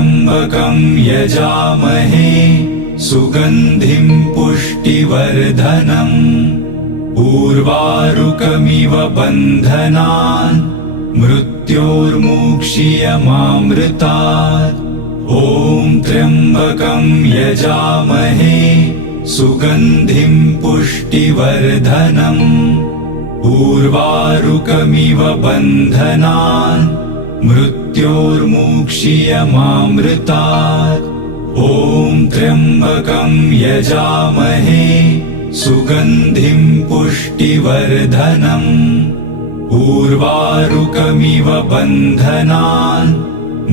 त्र्यम्बकं यजामहे सुगन्धिं पुष्टिवर्धनम् उर्वारुकमिव बन्धनान् मृत्योर्मुक्षीयमामृतात्। ॐ त्र्यम्बकं यजामहे सुगन्धिं पुष्टिवर्धनम् उर्वारुकमिव बन्धनान् मृत्योर्मुक्षीयमामृतात्। ॐ त्र्यम्बकं यजामहे सुगन्धिं पुष्टिवर्धनम् उर्वारुकमिव बन्धनान्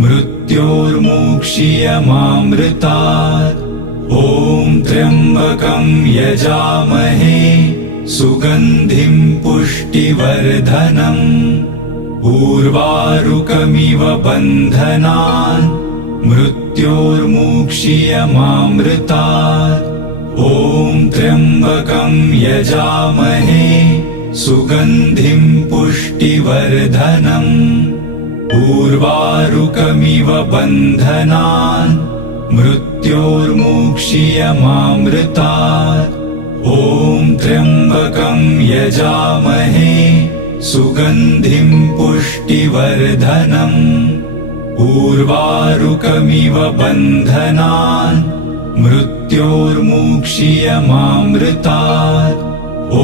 मृत्योर्मुक्षीयमामृतात्। ॐ त्र्यम्बकं यजामहे सुगन्धिं पुष्टिवर्धनम् उर्वारुकमिव बन्धनान् मृत्योर्मुक्षीयमामृतात्। ॐ त्र्यम्बकं यजामहे सुगन्धिं पुष्टिवर्धनम् उर्वारुकमिव बन्धनान् मृत्योर्मुक्षीयमामृतात्। ॐ त्र्यम्बकं यजामहे सुगन्धिं पुष्टिवर्धनम् उर्वारुकमिव बन्धनान् मृत्योर्मुक्षीयमामृतात्। ॐ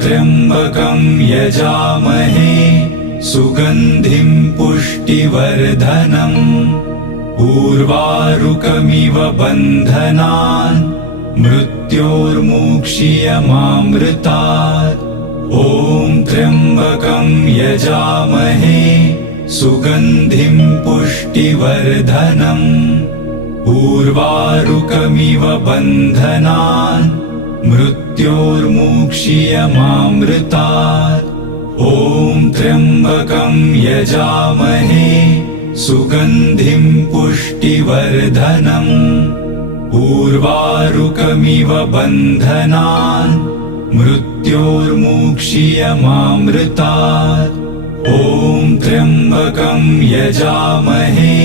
त्र्यम्बकं यजामहे सुगन्धिं पुष्टिवर्धनम् उर्वारुकमिव बन्धनान् मृत्योर्मुक्षीयमामृतात्। ॐ त्र्यम्बकं यजामहे सुगन्धिं पुष्टिवर्धनम् उर्वारुकमिव बन्धनान् मृत्योर्मुक्षीयमामृतात्। ॐ त्र्यम्बकं यजामहे सुगन्धिं पुष्टिवर्धनम् उर्वारुकमिव बन्धनान् मृत्योर्मुक्षीयमामृतात्। ॐ त्र्यम्बकं यजामहे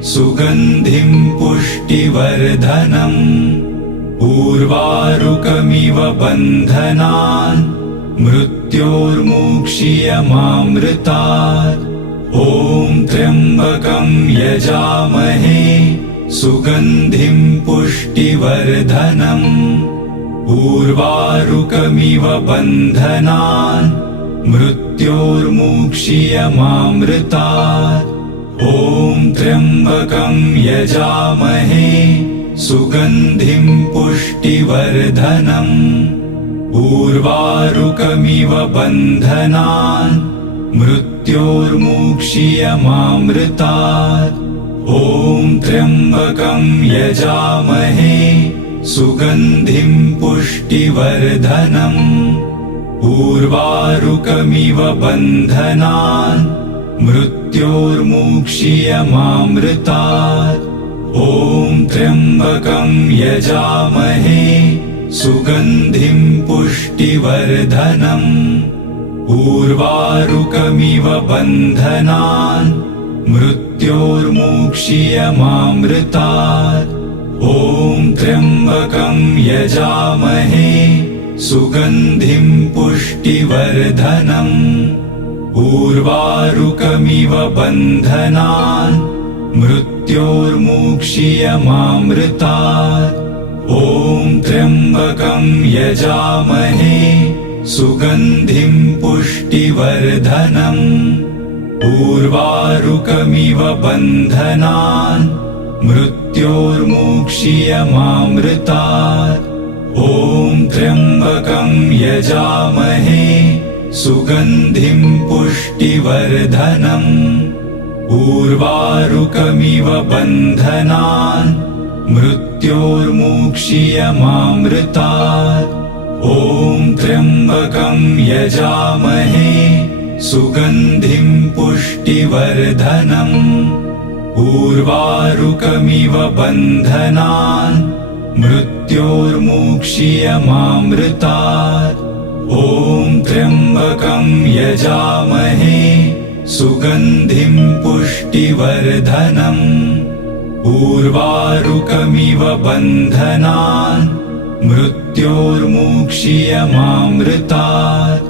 सुगन्धिं पुष्टिवर्धनम् उर्वारुकमिव बन्धनान् मृत्योर्मुक्षीयमामृतात्। ॐ त्र्यम्बकं यजामहे सुगन्धिं पुष्टिवर्धनम् उर्वारुकमिव बन्धनान् मृत्योर्मुक्षीयमामृतात्। ॐ त्र्यम्बकं यजामहे सुगन्धिं पुष्टिवर्धनम् उर्वारुकमिव बन्धनान् मृत्योर्मुक्षीयमामृतात्। ॐ त्र्यम्बकं यजामहे सुगन्धिं पुष्टिवर्धनम् उर्वारुकमिव बन्धनान् मृत्योर्मुक्षीयमामृतात्। ॐ त्र्यम्बकं यजामहे सुगन्धिं पुष्टिवर्धनम् उर्वारुकमिव बन्धनान् मृत्योर्मुक्षीयमामृतात्। ॐ त्र्यम्बकं यजामहे सुगन्धिं पुष्टिवर्धनम् उर्वारुकमिव बन्धनान् मृत्योर्मुक्षीयमामृतात्। ॐ त्र्यम्बकं यजामहे सुगन्धिं पुष्टिवर्धनम् उर्वारुकमिव बन्धनान् मृत्योर्मुक्षीयमामृतात्। ॐ त्र्यम्बकं यजामहे सुगन्धिं पुष्टिवर्धनम् उर्वारुकमिव बन्धनान् मृत्योर्मुक्षीयमामृतात्। ॐ त्र्यम्बकं यजामहे सुगन्धिं पुष्टिवर्धनम् उर्वारुकमिव बन्धनान् मृत्योर्मुक्षीयमामृतात्। ॐ त्र्यम्बकं यजामहे सुगन्धिं पुष्टिवर्धनम् उर्वारुकमिव बन्धनान् मृत्योर्मुक्षीयमामृतात्।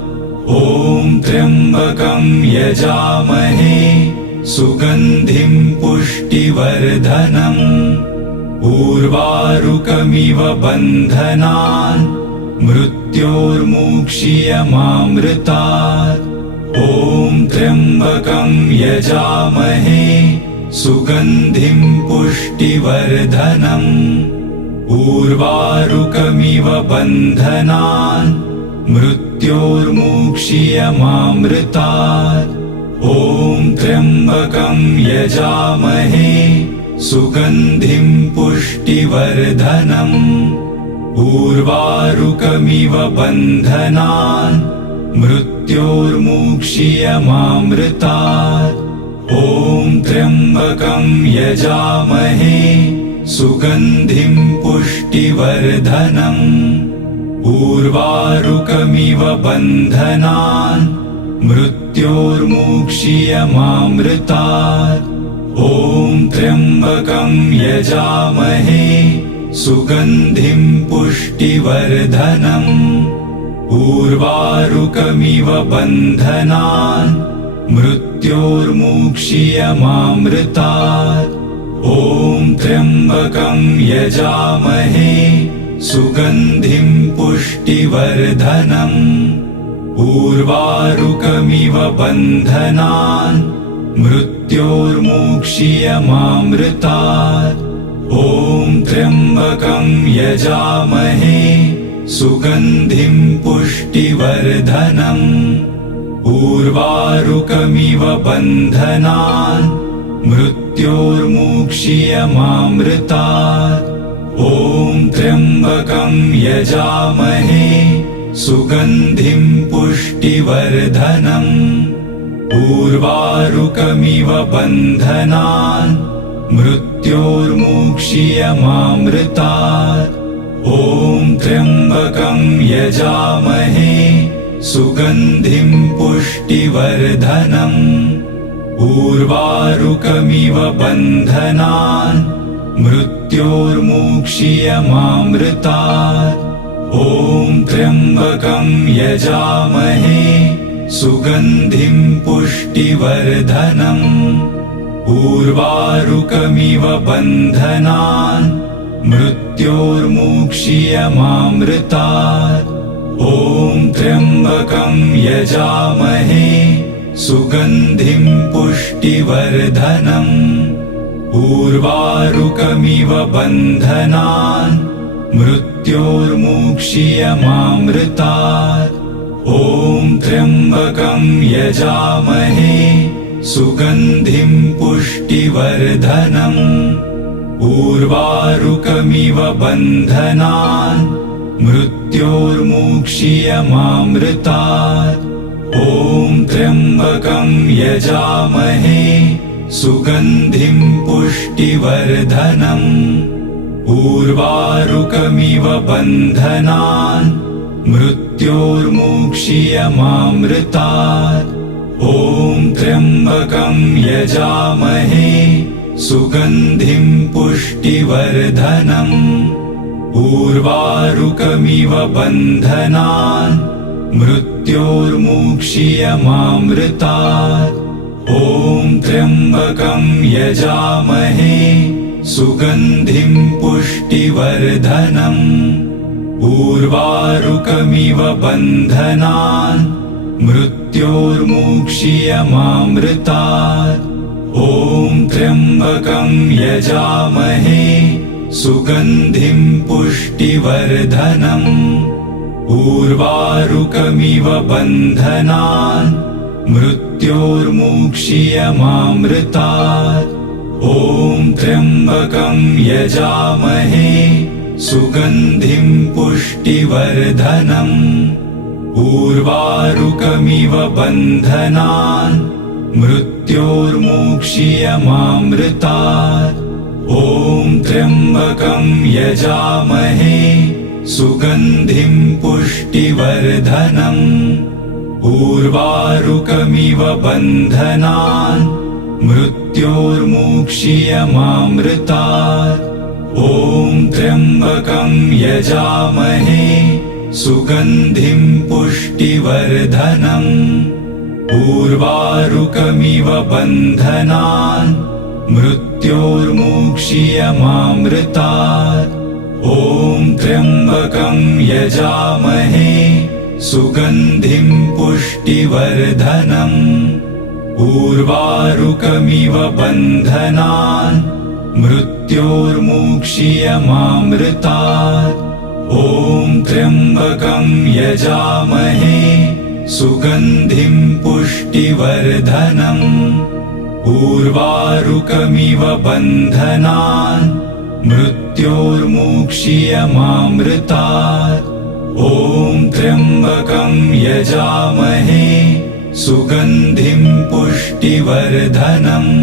ॐ त्र्यम्बकं यजामहे सुगन्धिं पुष्टिवर्धनम्। उर्वारुकमिव बन्धनान् मृत्योर्मुक्षीयमामृतात्। ॐ त्र्यम्बकं यजामहे सुगन्धिं पुष्टिवर्धनम्। उर्वारुकमिव बन्धनान् मृत्योर्मुक्षीयमामृतात्। ॐ त्र्यम्बकं यजामहे सुगन्धिं पुष्टिवर्धनम्। उर्वारुकमिव बन्धनान् मृत्योर्मुक्षीयमामृतात्। ॐ त्र्यम्बकं यजामहे सुगन्धिं पुष्टिवर्धनम्। उर्वारुकमिव बन्धनान् मृत्योर्मुक्षीयमामृतात्। ॐ त्र्यम्बकं यजामहे सुगन्धिं पुष्टिवर्धनम्। उर्वारुकमिव बन्धनान् मृत्योर्मुक्षीयमामृतात्। ॐ त्र्यम्बकं यजामहे सुगन्धिं पुष्टिवर्धनम्। उर्वारुकमिव बन्धनान् मृत्योर्मुक्षीयमामृतात्। ॐ त्र्यम्बकं यजामहे सुगन्धिं पुष्टिवर्धनम्। उर्वारुकमिव बन्धनान् मृत्योर्मुक्षीयमामृतात्। ॐ त्र्यम्बकं यजामहे सुगन्धिं पुष्टिवर्धनम्। उर्वारुकमिव बन्धनान् मृत्योर्मुक्षीयमामृतात्। ॐ त्र्यम्बकं यजामहे सुगन्धिं पुष्टिवर्धनम्। उर्वारुकमिव बन्धनान् मृत्योर्मुक्षीयमामृतात्। ॐ त्र्यम्बकं यजामहे सुगन्धिं पुष्टिवर्धनम्। उर्वारुकमिव बन्धनान् मृत्योर्मुक्षीयमामृतात्। ॐ त्र्यम्बकं यजामहे सुगन्धिं पुष्टिवर्धनम्। उर्वारुकमिव बन्धनान् मृत्योर्मुक्षीयमामृतात्। ॐ त्र्यम्बकं यजामहे सुगन्धिं पुष्टिवर्धनम्। उर्वारुकमिव बन्धनान् मृत्योर्मुक्षीयमामृतात्। ॐ त्र्यम्बकं यजामहे सुगन्धिं पुष्टिवर्धनम्। उर्वारुकमिव बन्धनान् मृत्योर्मुक्षीयमामृतात्। ॐ त्र्यम्बकं यजामहे सुगन्धिं पुष्टिवर्धनम्। उर्वारुकमिव बन्धनान् मृत्योर्मुक्षीयमामृतात्। ॐ त्र्यम्बकं यजामहे सुगन्धिं पुष्टिवर्धनम्। उर्वारुकमिव बन्धनान् मृत्योर्मुक्षीयमामृतात्। ॐ त्र्यम्बकं यजामहे सुगन्धिं पुष्टिवर्धनम्। उर्वारुकमिव बन्धनान् मृत्योर्मुक्षीयमामृतात्। ॐ त्र्यम्बकं यजामहे सुगन्धिं पुष्टिवर्धनम्। उर्वारुकमिव बन्धनान् मृत्योर्मुक्षीयमामृतात्। ॐ त्र्यम्बकं यजामहे सुगन्धिं पुष्टिवर्धनम्। उर्वारुकमिव बन्धनान् मृत्योर्मुक्षीयमामृतात्। ॐ त्र्यम्बकं यजामहे सुगन्धिं पुष्टिवर्धनम्। उर्वारुकमिव बन्धनान् मृत्योर्मुक्षीयमामृतात्। ॐ त्र्यम्बकं यजामहे सुगन्धिं पुष्टिवर्धनम्। उर्वारुकमिव बन्धनान् मृत्योर्मुक्षीयमामृतात्। ॐ त्र्यम्बकं यजामहे सुगन्धिं पुष्टिवर्धनम्। उर्वारुकमिव बन्धनान् मृत्योर्मुक्षीयमामृतात्। ॐ त्र्यम्बकं यजामहे सुगन्धिं पुष्टिवर्धनम्।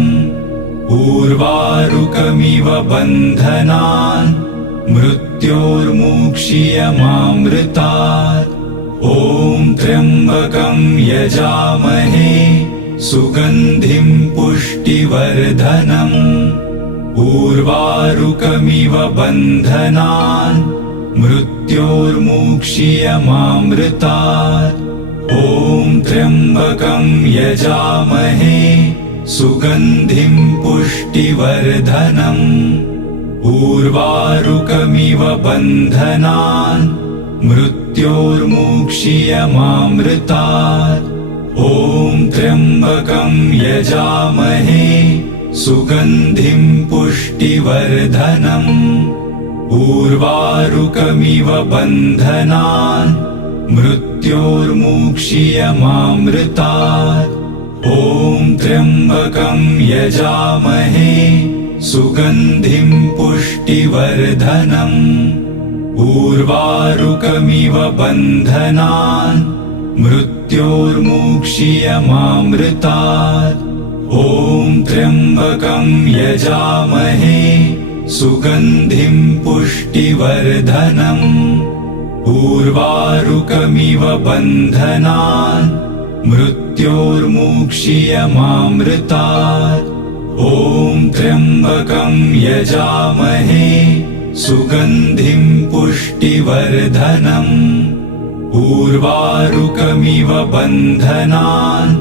उर्वारुकमिव बन्धनान् मृत्योर्मुक्षीयमामृतात्। ॐ त्र्यम्बकं यजामहे सुगन्धिं पुष्टिवर्धनम्। उर्वारुकमिव बन्धनान् मृत्योर्मुक्षीयमामृतात्। ॐ त्र्यम्बकं यजामहे सुगन्धिं पुष्टिवर्धनम्। उर्वारुकमिव बन्धनान् मृत्योर्मुक्षीयमामृतात्। ॐ त्र्यम्बकं यजामहे सुगन्धिं पुष्टिवर्धनम्। उर्वारुकमिव बन्धनान् मृत्योर्मुक्षीयमामृतात्। ॐ त्र्यम्बकं यजामहे सुगन्धिं पुष्टिवर्धनम्। उर्वारुकमिव बन्धनान् मृत्योर्मुक्षीयमामृतात्। ॐ त्र्यम्बकं यजामहे सुगन्धिं पुष्टिवर्धनम्। उर्वारुकमिव बन्धनान् मृत्योर्मुक्षीयमामृतात्। ॐ त्र्यम्बकं यजामहे सुगन्धिं पुष्टिवर्धनम्। उर्वारुकमिव बन्धनान्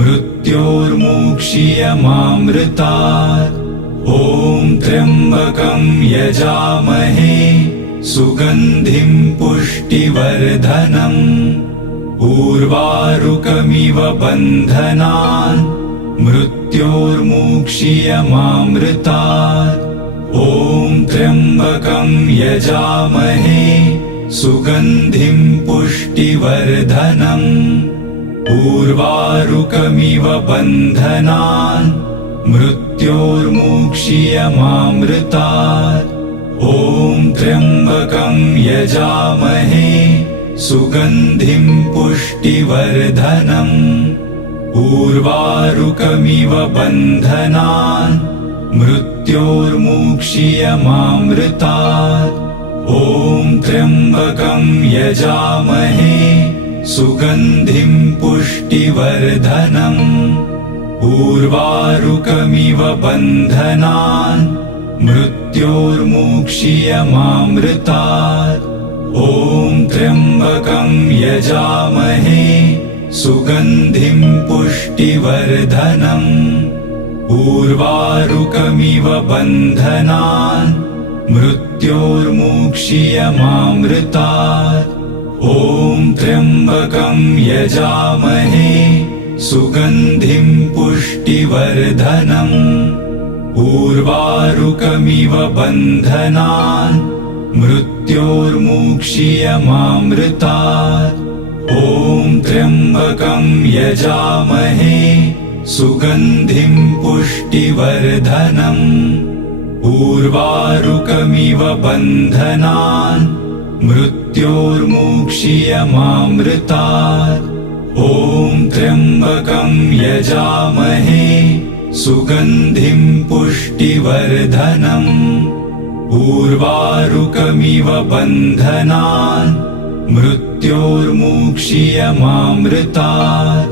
मृत्योर्मुक्षीयमामृतात्। ॐ त्र्यम्बकं यजामहे सुगन्धिं पुष्टिवर्धनम्। उर्वारुकमिव बन्धनान् मृत्योर्मुक्षीयमामृतात्। ॐ त्र्यम्बकं यजामहे सुगन्धिं पुष्टिवर्धनम्। उर्वारुकमिव बन्धनान् मृत्योर्मुक्षीयमामृतात्। ॐ त्र्यम्बकं यजामहे सुगन्धिं पुष्टिवर्धनम्। उर्वारुकमिव बन्धनान् मृत्योर्मुक्षीयमामृतात्। ॐ त्र्यम्बकं यजामहे सुगन्धिं पुष्टिवर्धनम्। उर्वारुकमिव बन्धनान् मृत्योर्मुक्षीयमामृतात्। ॐ त्र्यम्बकं यजामहे सुगन्धिं पुष्टिवर्धनम्। उर्वारुकमिव बन्धनान् मृत्योर्मुक्षीयमामृतात्। ॐ त्र्यम्बकं यजामहे सुगन्धिं पुष्टिवर्धनम्। उर्वारुकमिव बन्धनान् मृत्योर्मुक्षीयमामृतात्। ॐ त्र्यम्बकं यजामहे सुगन्धिं पुष्टिवर्धनम्। उर्वारुकमिव बन्धनान् मृत्योर्मुक्षीयमामृतात्। ॐ त्र्यम्बकं यजामहे सुगन्धिं पुष्टिवर्धनम्। उर्वारुकमिव बन्धनान् मृत्योर्मुक्षीयमामृतात्।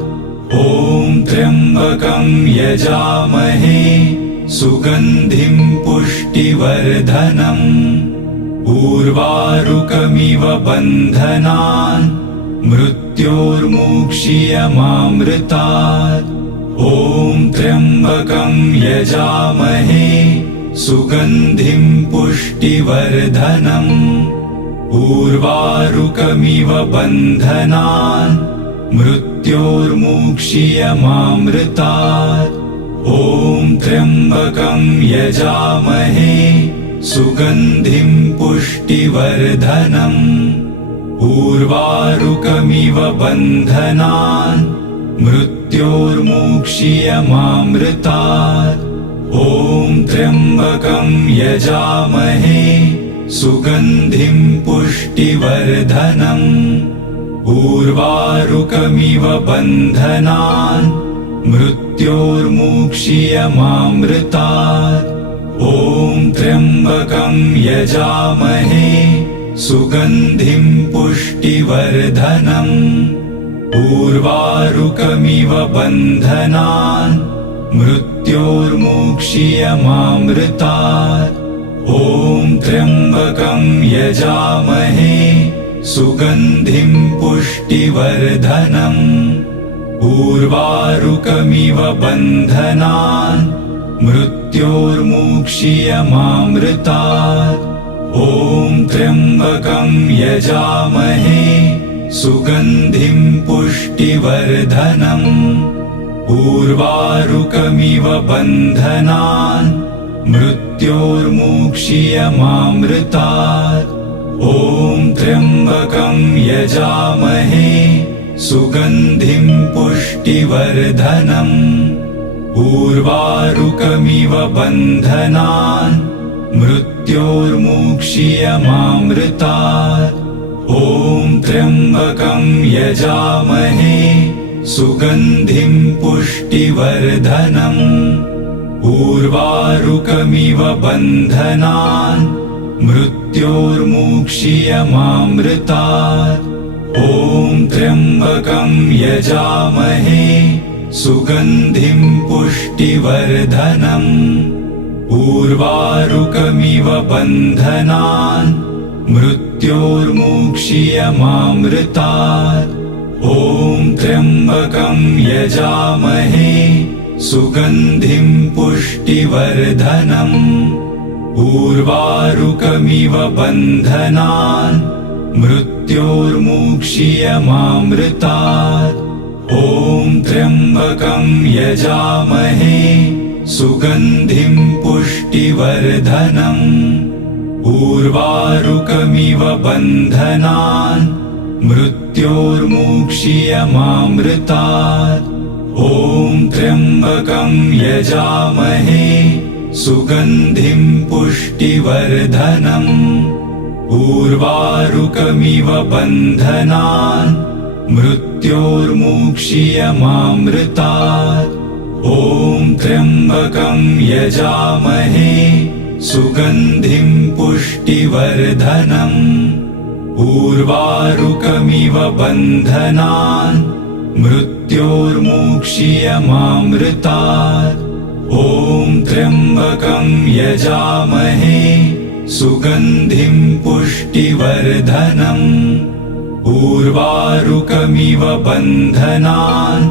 ॐ त्र्यम्बकं यजामहे सुगन्धिं पुष्टिवर्धनम् उर्वारुकमिव बन्धनान् मृत्योर्मुक्षीयमामृतात् ॐ त्र्यम्बकं यजामहे सुगन्धिं पुष्टिवर्धनम् उर्वारुकमिव बन्धनान् मृत्योर्मुक्षीयमामृतात् ॐ त्र्यम्बकं यजामहे सुगन्धिं पुष्टिवर्धनम् उर्वारुकमिव बन्धनान् मृत्योर्मुक्षीयमामृतात् ॐ त्र्यम्बकं यजामहे सुगन्धिं पुष्टिवर्धनम् उर्वारुकमिव बन्धनान् मृत्योर्मुक्षीयमामृतात् ॐ त्र्यम्बकं यजामहे सुगन्धिं पुष्टिवर्धनम् उर्वारुकमिव बन्धनान् मृत्योर्मुक्षीयमामृतात् ॐ त्र्यम्बकं यजामहे सुगन्धिं पुष्टिवर्धनम् उर्वारुकमिव बन्धनान् मृत्योर्मुक्षीयमामृतात् ॐ त्र्यम्बकं यजामहे सुगन्धिं पुष्टिवर्धनम् उर्वारुकमिव बन्धनान् मृत्योर्मुक्षीयमामृतात् ॐ त्र्यम्बकं यजामहे सुगन्धिं पुष्टिवर्धनम् उर्वारुकमिव बन्धनान् मृत्योर्मुक्षीयमामृतात् ॐ त्र्यम्बकं यजामहे सुगन्धिं पुष्टिवर्धनम् उर्वारुकमिव बन्धनान् मृत्योर्मुक्षीयमामृतात् ॐ त्र्यम्बकं यजामहे सुगन्धिं पुष्टिवर्धनम् उर्वारुकमिव बन्धनान् मृत्योर्मुक्षीयमामृतात् ॐ त्र्यम्बकं यजामहे सुगन्धिं पुष्टिवर्धनम् उर्वारुकमिव बन्धनान् मृत्योर्मुक्षीयमामृतात् ॐ त्र्यम्बकं यजामहे सुगन्धिं पुष्टिवर्धनम् उर्वारुकमिव बन्धनान् मृत्योर्मुक्षीयमामृतात् ॐ त्र्यम्बकं यजामहे सुगन्धिं पुष्टिवर्धनम् उर्वारुकमिव बन्धनान् मृत्योर्मुक्षीयमामृतात् ॐ त्र्यम्बकं यजामहे सुगन्धिं पुष्टिवर्धनम् उर्वारुकमिव बन्धनान् मृत्योर्मुक्षीयमामृतात् ॐ त्र्यम्बकं यजामहे सुगन्धिं पुष्टिवर्धनम् उर्वारुकमिव बन्धनान्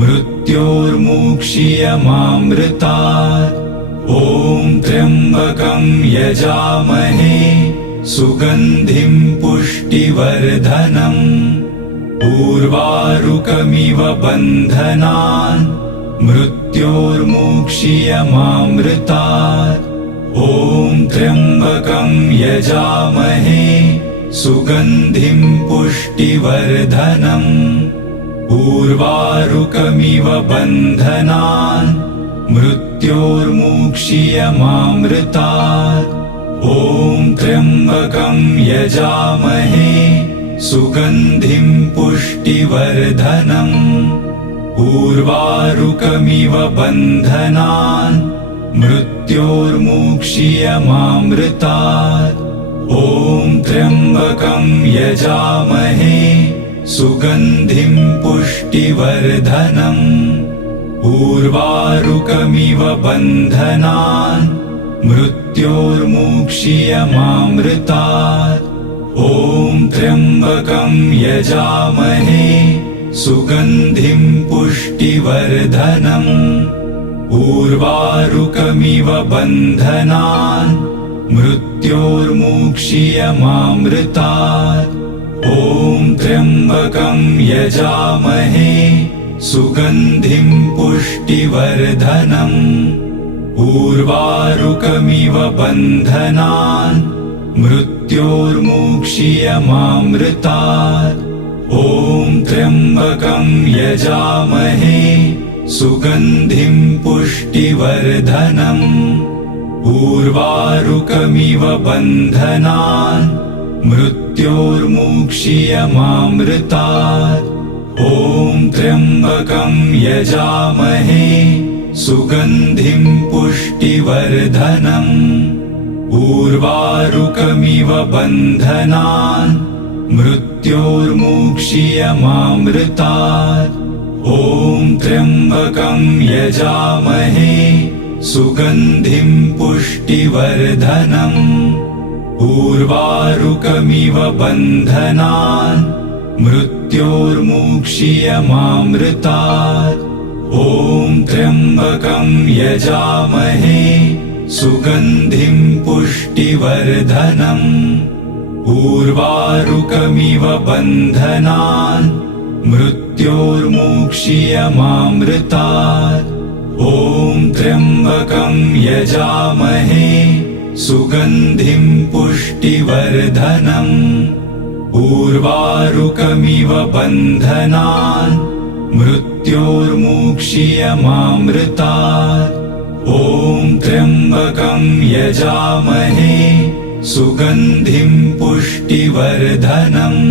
मृत्योर्मुक्षीयमामृतात् ॐ त्र्यम्बकं यजामहे सुगन्धिं पुष्टिवर्धनम् उर्वारुकमिव बन्धनान् मृत्योर्मुक्षीयमामृतात् ॐ त्र्यम्बकं यजामहे सुगन्धिं पुष्टिवर्धनम् उर्वारुकमिव बन्धनान् मृत्योर्मुक्षीयमामृतात् ॐ त्र्यम्बकं यजामहे सुगन्धिं पुष्टिवर्धनम् उर्वारुकमिव बन्धनान् मृत्योर्मुक्षीयमामृतात् ॐ त्र्यम्बकं यजामहे सुगन्धिं पुष्टिवर्धनम् उर्वारुकमिव बन्धनान् मृत्योर्मुक्षीयमामृतात् ॐ त्र्यम्बकं यजामहे सुगन्धिं पुष्टिवर्धनम् उर्वारुकमिव बन्धनान् मृत्योर्मुक्षीयमामृतात् ॐ त्र्यम्बकं यजामहे सुगन्धिं पुष्टिवर्धनम् उर्वारुकमिव बन्धनान् मृत्योर्मुक्षीयमामृतात् ॐ त्र्यम्बकं यजामहे सुगन्धिं पुष्टिवर्धनम् उर्वारुकमिव बन्धनान् मृत्योर्मुक्षीयमामृतात् ॐ त्र्यम्बकं यजामहे सुगन्धिं पुष्टिवर्धनम् उर्वारुकमिव बन्धनान् मृत्योर्मुक्षीयमामृतात् ॐ त्र्यम्बकं यजामहे सुगन्धिं पुष्टिवर्धनम् उर्वारुकमिव बन्धनान् मृत्योर्मुक्षीयमामृतात् ॐ त्र्यम्बकं यजामहे सुगन्धिं पुष्टिवर्धनम् उर्वारुकमिव बन्धनान् मृत्योर्मुक्षीयमामृतात् ॐ त्र्यम्बकं यजामहे सुगन्धिं पुष्टिवर्धनम् उर्वारुकमिव बन्धनान् मृत्योर्मुक्षीयमामृतात् ॐ त्र्यम्बकं यजामहे सुगन्धिं पुष्टिवर्धनम्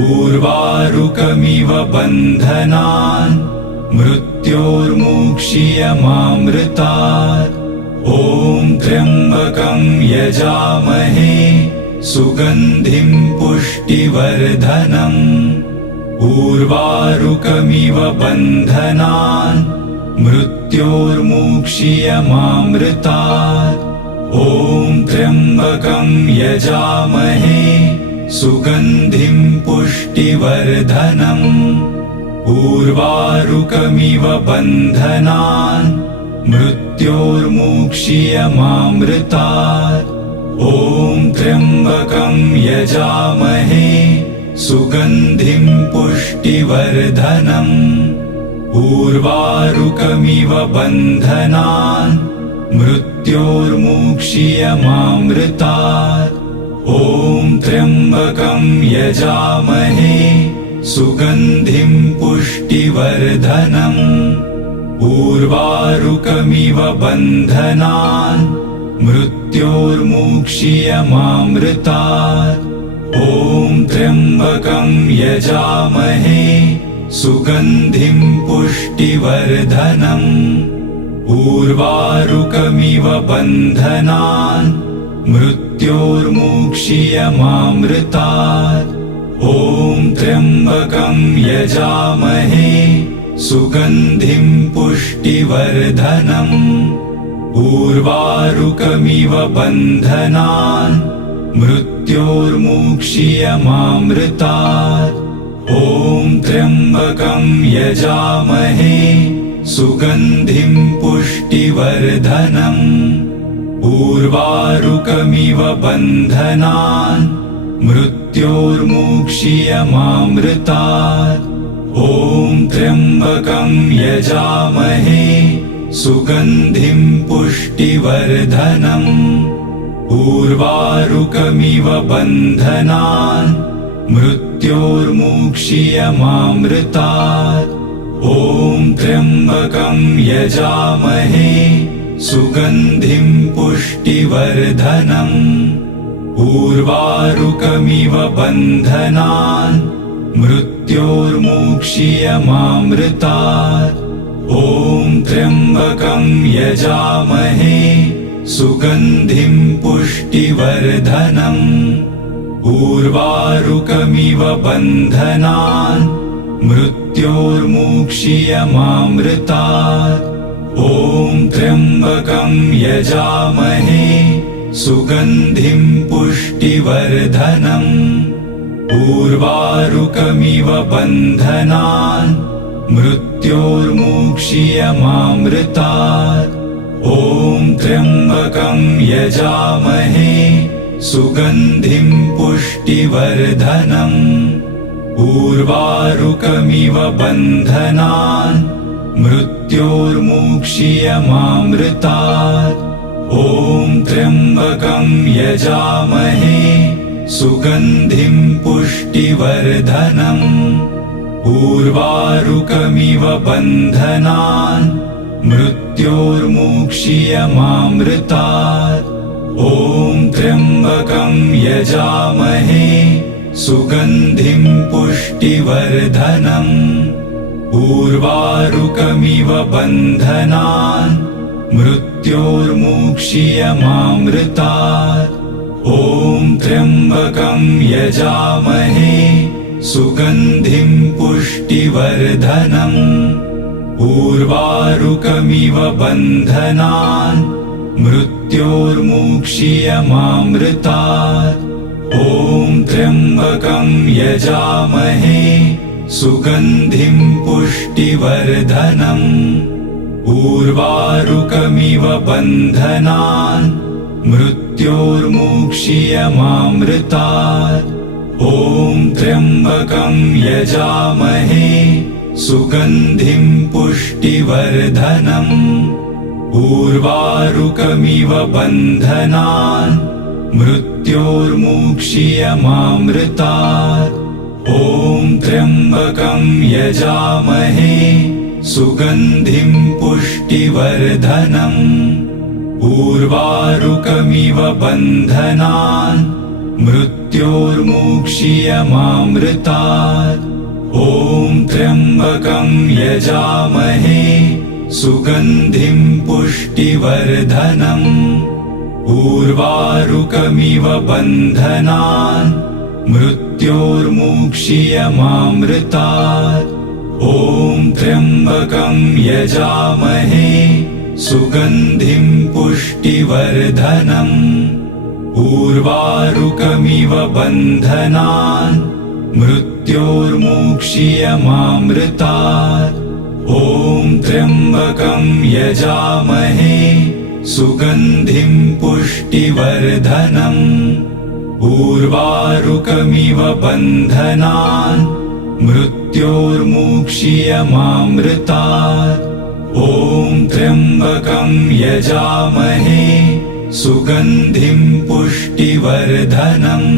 उर्वारुकमिव बन्धनान् मृत्योर्मुक्षीयमामृतात् ॐ त्र्यम्बकं यजामहे सुगन्धिं पुष्टिवर्धनम् उर्वारुकमिव बन्धनान् मृत्योर्मुक्षीयमामृतात् ॐ त्र्यम्बकं यजामहे सुगन्धिं पुष्टिवर्धनम् उर्वारुकमिव बन्धनान् मृत्योर्मुक्षीयमामृतात् ॐ त्र्यम्बकं यजामहे सुगन्धिं पुष्टिवर्धनम् उर्वारुकमिव बन्धनान् मृत्योर्मुक्षीयमामृतात् ॐ त्र्यम्बकं यजामहे सुगन्धिं पुष्टिवर्धनम् उर्वारुकमिव बन्धनान् मृत्योर्मुक्षीयमामृतात् ॐ त्र्यम्बकं यजामहे सुगन्धिं पुष्टिवर्धनम् उर्वारुकमिव बन्धनान् मृत्योर्मुक्षीयमामृतात् ॐ त्र्यम्बकं यजामहे सुगन्धिं पुष्टिवर्धनम् उर्वारुकमिव बन्धनान् मृत्योर्मुक्षीयमामृतात् ॐ त्र्यम्बकं यजामहे सुगन्धिं पुष्टिवर्धनम् उर्वारुकमिव बन्धनान् मृत्योर्मुक्षीयमामृतात् ॐ त्र्यम्बकं यजामहे सुगन्धिं पुष्टिवर्धनम् उर्वारुकमिव बन्धनान् मृत्योर्मुक्षीयमामृतात् ॐ त्र्यम्बकं यजामहे सुगन्धिं पुष्टिवर्धनम् उर्वारुकमिव बन्धनान् मृत्योर्मुक्षीयमामृतात् ॐ त्र्यम्बकं यजामहे सुगन्धिं पुष्टिवर्धनम् उर्वारुकमिव बन्धनान् मृत्योर्मुक्षीयमामृतात्। ॐ त्र्यम्बकं यजामहे सुगन्धिं पुष्टिवर्धनम्। उर्वारुकमिव बन्धनान् मृत्योर्मुक्षीयमामृतात्। ॐ त्र्यम्बकं यजामहे सुगन्धिं पुष्टिवर्धनम्। उर्वारुकमिव बन्धनान् मृत्योर्मुक्षीयमामृतात्। ॐ त्र्यम्बकं यजामहे सुगन्धिं पुष्टिवर्धनम्। उर्वारुकमिव बन्धनान् मृत्योर्मुक्षीयमामृतात्। ॐ त्र्यम्बकं यजामहे सुगन्धिं पुष्टिवर्धनम्। उर्वारुकमिव बन्धनान् मृत्योर्मुक्षीयमामृतात्। ॐ त्र्यम्बकं यजामहे सुगन्धिं पुष्टिवर्धनम्। उर्वारुकमिव बन्धनान् मृत्योर्मुक्षीयमामृतात्। ॐ त्र्यम्बकं यजामहे सुगन्धिं पुष्टिवर्धनम्। उर्वारुकमिव बन्धनान् मृत्योर्मुक्षीयमामृतात्। ॐ त्र्यम्बकं यजामहे सुगन्धिं पुष्टिवर्धनम्। उर्वारुकमिव बन्धनान् मृत्योर्मुक्षीयमामृतात्। ॐ त्र्यम्बकं यजामहे सुगन्धिं पुष्टिवर्धनम्। उर्वारुकमिव बन्धनान् मृत्योर्मुक्षीयमामृतात्। ॐ त्र्यम्बकं यजामहे सुगन्धिं पुष्टिवर्धनम्। उर्वारुकमिव बन्धनान् मृत्योर्मुक्षीयमामृतात्। ॐ त्र्यम्बकं यजामहे सुगन्धिं पुष्टिवर्धनम्। उर्वारुकमिव बन्धनान् मृत्योर्मुक्षीयमामृतात्। ॐ त्र्यम्बकं यजामहे सुगन्धिं पुष्टिवर्धनम्। उर्वारुकमिव बन्धनान् मृत्योर्मुक्षीयमामृतात्। ॐ त्र्यम्बकं यजामहे सुगन्धिं पुष्टिवर्धनम्।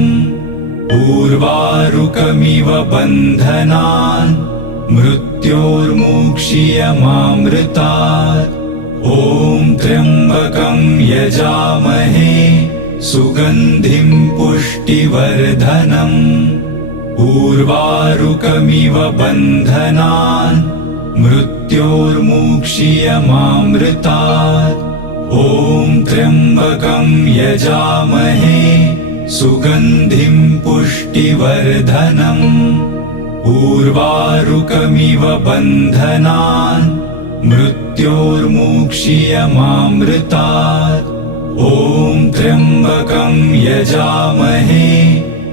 उर्वारुकमिव बन्धनान् मृत्योर्मुक्षीयमामृतात्। ॐ त्र्यम्बकं यजामहे सुगन्धिं पुष्टिवर्धनम्। उर्वारुकमिव बन्धनान् मृत्योर्मुक्षीयमामृतात्। ॐ त्र्यम्बकं यजामहे सुगन्धिं पुष्टिवर्धनम्। उर्वारुकमिव बन्धनान् मृत्योर्मुक्षीयमामृतात्। ॐ त्र्यम्बकं यजामहे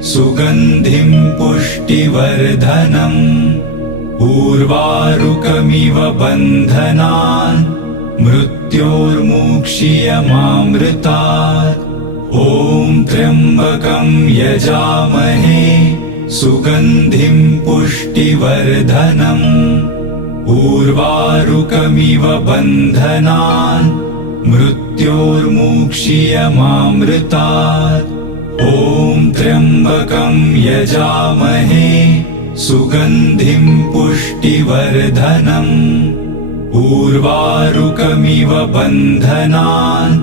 सुगन्धिं पुष्टिवर्धनम्। उर्वारुकमिव बन्धनान् मृत्योर्मुक्षीयमामृतात्। ॐ त्र्यम्बकं यजामहे सुगन्धिं पुष्टिवर्धनम्। उर्वारुकमिव बन्धनान् मृत्योर्मुक्षीयमामृतात्। ॐ त्र्यम्बकं यजामहे सुगन्धिं पुष्टिवर्धनम्। उर्वारुकमिव बन्धनान्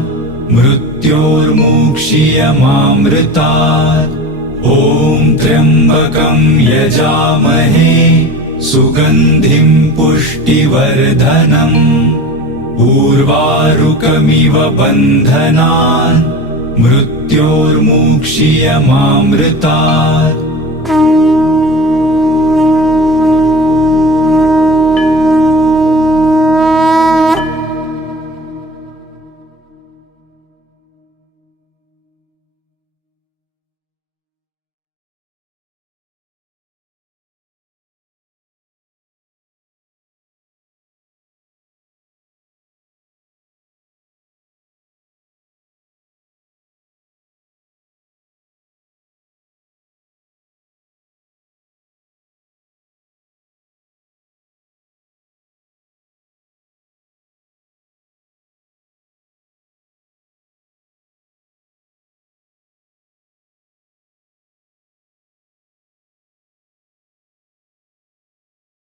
मृत्योर्मुक्षीयमामृतात्। ॐ त्र्यम्बकं यजामहे सुगन्धिं पुष्टिवर्धनम्। उर्वारुकमिव बन्धनान् मृत्योर्मुक्षीयमामृतात्